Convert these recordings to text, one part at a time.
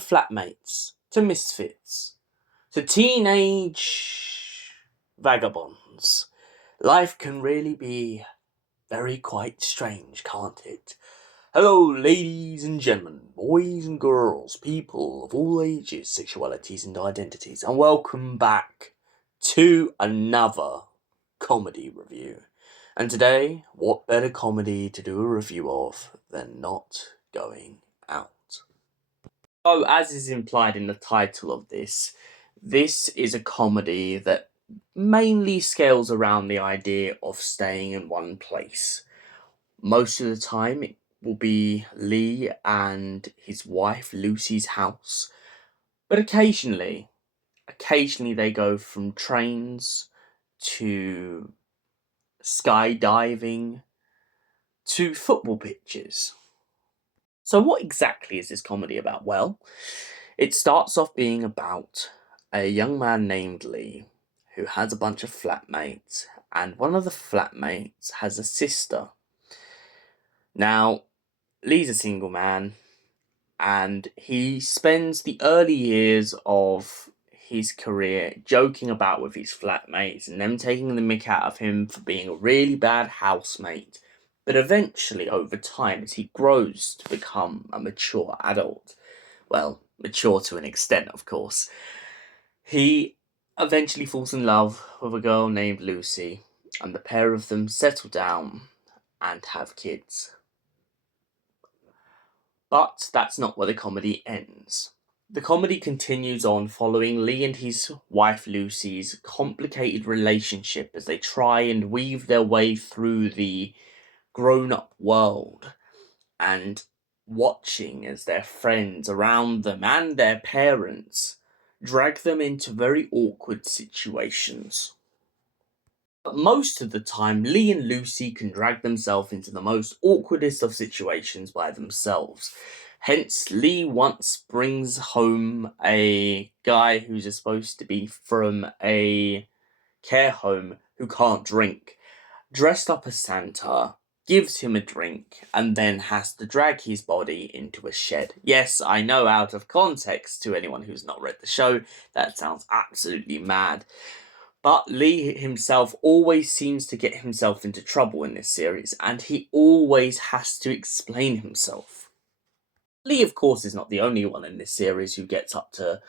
flatmates to misfits to teenage vagabonds, life can really be very quite strange, can't it? Hello, ladies and gentlemen, boys and girls, people of all ages, sexualities and identities, and welcome back to another comedy review. And today, what better comedy to do a review of than Not Going Out? So, as is implied in the title of this is a comedy that mainly scales around the idea of staying in one place. Most of the time, it will be Lee and his wife Lucy's house, but occasionally they go from trains to skydiving to football pitches. So what exactly is this comedy about? Well, it starts off being about a young man named Lee who has a bunch of flatmates, and one of the flatmates has a sister. Now, Lee's a single man, and he spends the early years of his career joking about with his flatmates and them taking the mick out of him for being a really bad housemate. But eventually, over time, as he grows to become a mature adult, well, mature to an extent, of course, he eventually falls in love with a girl named Lucy, and the pair of them settle down and have kids. But that's not where the comedy ends. The comedy continues on following Lee and his wife Lucy's complicated relationship as they try and weave their way through the grown-up world and watching as their friends around them and their parents drag them into very awkward situations. But most of the time, Lee and Lucy can drag themselves into the most awkwardest of situations by themselves. Hence, Lee once brings home a guy who's supposed to be from a care home who can't drink, dressed up as Santa, gives him a drink, and then has to drag his body into a shed. Yes, I know, out of context, to anyone who's not read the show, that sounds absolutely mad. But Lee himself always seems to get himself into trouble in this series, and he always has to explain himself. Lee, of course, is not the only one in this series who gets up to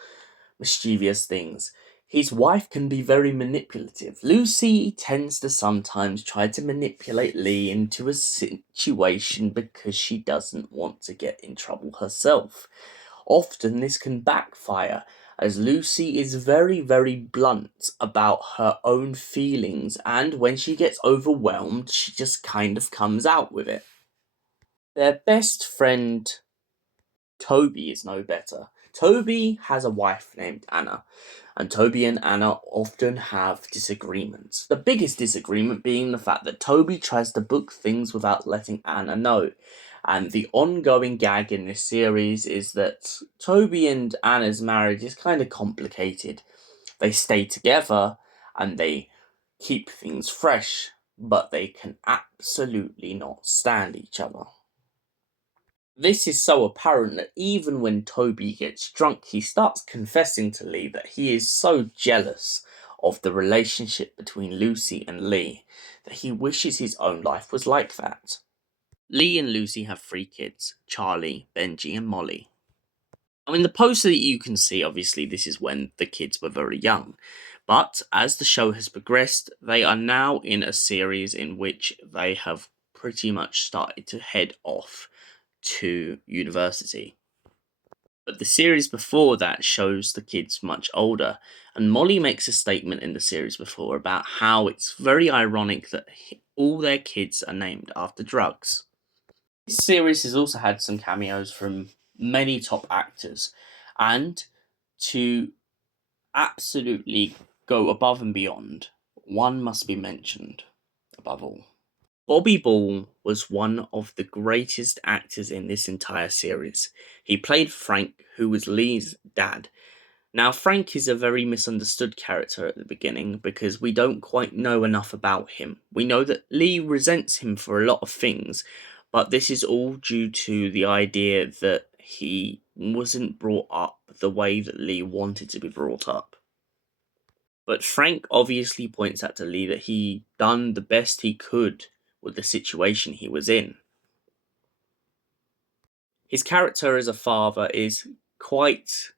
mischievous things. His wife can be very manipulative. Lucy tends to sometimes try to manipulate Lee into a situation because she doesn't want to get in trouble herself. Often this can backfire, as Lucy is very, very blunt about her own feelings, and when she gets overwhelmed, she just kind of comes out with it. Their best friend, Toby, is no better. Toby has a wife named Anna, and Toby and Anna often have disagreements. The biggest disagreement being the fact that Toby tries to book things without letting Anna know. And the ongoing gag in this series is that Toby and Anna's marriage is kind of complicated. They stay together and they keep things fresh, but they can absolutely not stand each other. This is so apparent that even when Toby gets drunk, he starts confessing to Lee that he is so jealous of the relationship between Lucy and Lee that he wishes his own life was like that. Lee and Lucy have 3 kids, Charlie, Benji and Molly. I mean, the poster that you can see, obviously this is when the kids were very young, but as the show has progressed, they are now in a series in which they have pretty much started to head off to university. But the series before that shows the kids much older, and Molly makes a statement in the series before about how it's very ironic that all their kids are named after drugs. This series has also had some cameos from many top actors, and to absolutely go above and beyond, one must be mentioned above all. Bobby Ball was one of the greatest actors in this entire series. He played Frank, who was Lee's dad. Now, Frank is a very misunderstood character at the beginning because we don't quite know enough about him. We know that Lee resents him for a lot of things, but this is all due to the idea that he wasn't brought up the way that Lee wanted to be brought up. But Frank obviously points out to Lee that he done the best he could with the situation he was in. His character as a father is quite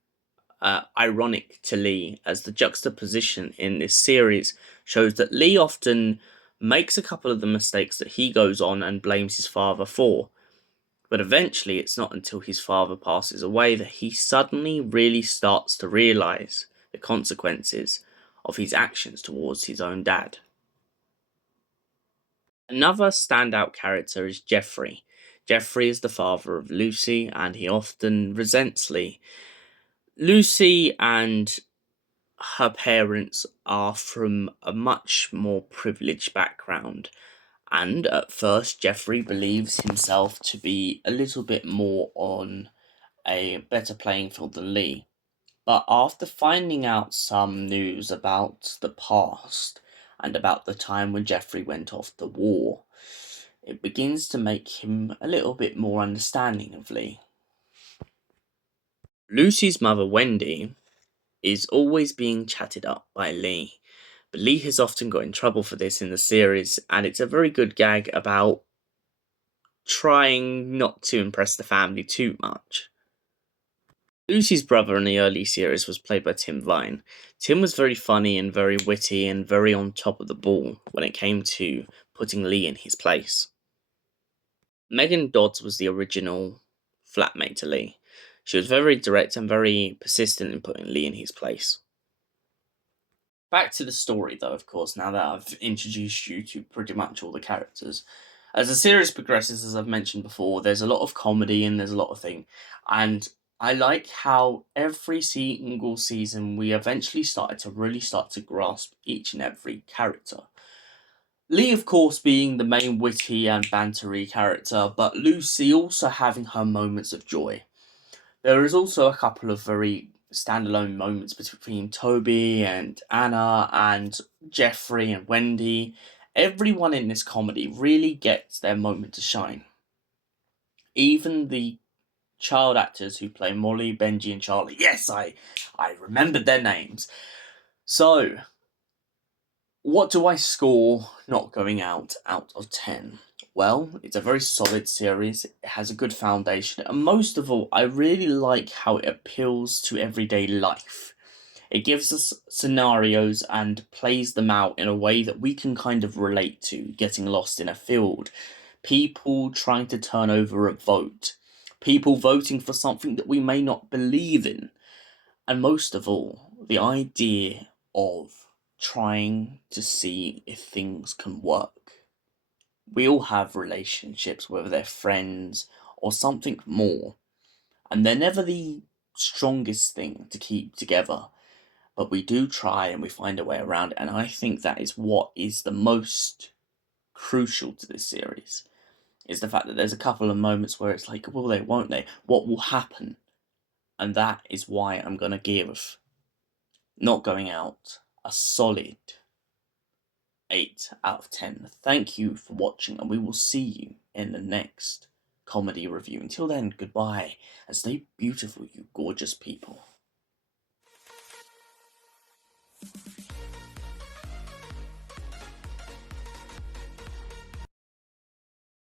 ironic to Lee, as the juxtaposition in this series shows that Lee often makes a couple of the mistakes that he goes on and blames his father for. But eventually, it's not until his father passes away that he suddenly really starts to realise the consequences of his actions towards his own dad. Another standout character is Jeffrey. Jeffrey is the father of Lucy, and he often resents Lee. Lucy and her parents are from a much more privileged background, and at first Jeffrey believes himself to be a little bit more on a better playing field than Lee. But after finding out some news about the past and about the time when Jeffrey went off to war, it begins to make him a little bit more understanding of Lee. Lucy's mother, Wendy, is always being chatted up by Lee, but Lee has often got in trouble for this in the series, and it's a very good gag about trying not to impress the family too much. Lucy's brother in the early series was played by Tim Vine. Tim was very funny and very witty and very on top of the ball when it came to putting Lee in his place. Megan Dodds was the original flatmate to Lee. She was very direct and very persistent in putting Lee in his place. Back to the story, though, of course, now that I've introduced you to pretty much all the characters. As the series progresses, as I've mentioned before, there's a lot of comedy and there's a lot of thing. And I like how every single season we eventually started to really start to grasp each and every character. Lee, of course, being the main witty and bantery character, but Lucy also having her moments of joy. There is also a couple of very standalone moments between Toby and Anna and Jeffrey and Wendy. Everyone in this comedy really gets their moment to shine. Even the child actors who play Molly, Benji, and Charlie. Yes, I remembered their names. So, what do I score Not Going Out of 10? Well, it's a very solid series, it has a good foundation, and most of all, I really like how it appeals to everyday life. It gives us scenarios and plays them out in a way that we can kind of relate to, getting lost in a field, people trying to turn over a vote, people voting for something that we may not believe in, and most of all, the idea of trying to see if things can work. We all have relationships, whether they're friends or something more, and they're never the strongest thing to keep together, but we do try and we find a way around it, and I think that is what is the most crucial to this series, is the fact that there's a couple of moments where it's like, will they, won't they, what will happen? And that is why I'm going to give Not Going Out a solid 8 out of 10. Thank you for watching, and we will see you in the next comedy review. Until then, goodbye, and stay beautiful, you gorgeous people.